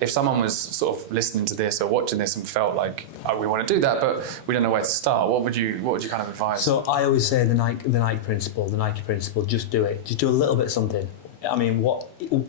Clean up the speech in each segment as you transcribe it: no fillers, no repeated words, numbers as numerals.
if someone was sort of listening to this or watching this and felt like, oh, we want to do that, but we don't know where to start, what would you kind of advise? So I always say the Nike principle, just do it. Just do a little bit of something. I mean,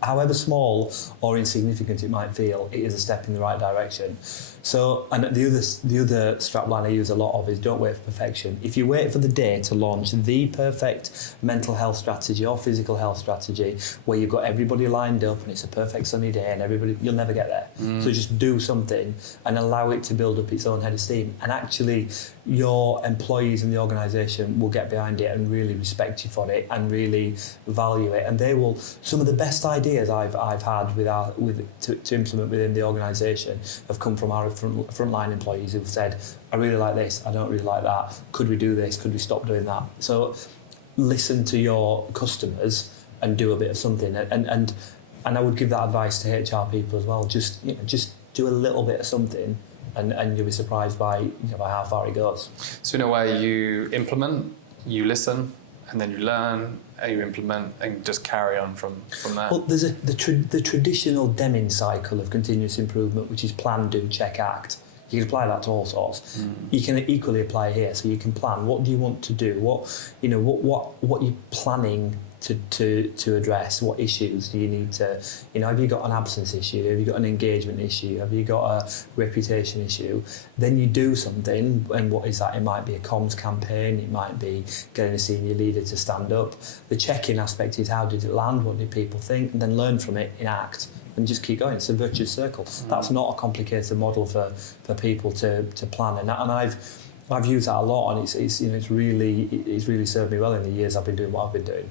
however small or insignificant it might feel, it is a step in the right direction. So, and the other strapline I use a lot of is don't wait for perfection. If you wait for the day to launch the perfect mental health strategy or physical health strategy, where you've got everybody lined up and it's a perfect sunny day and everybody, you'll never get there. So just do something and allow it to build up its own head of steam. And actually, your employees in the organisation will get behind it and really respect you for it and really value it. And they will. Some of the best ideas I've had to implement within the organisation have come from our frontline employees who've said, I really like this, I don't really like that, could we do this, could we stop doing that? So listen to your customers and do a bit of something, and I would give that advice to HR people as well. Just do a little bit of something, and you'll be surprised by how far it goes. So in a way, you implement, you listen, and then you learn and you implement and just carry on from that. Well, there's the traditional Deming cycle of continuous improvement, which is plan, do, check, act. You can apply that to all sorts. You can equally apply here. So you can plan. What do you want to do? What you're planning to address? What issues do you need to? Have you got an absence issue? Have you got an engagement issue? Have you got a reputation issue? Then you do something. And what is that? It might be a comms campaign. It might be getting a senior leader to stand up. The check-in aspect is how did it land? What did people think? And then learn from it in act. And just keep going. It's a virtuous circle. That's not a complicated model for people to plan. And I've used that a lot, and it's really served me well in the years I've been doing what I've been doing.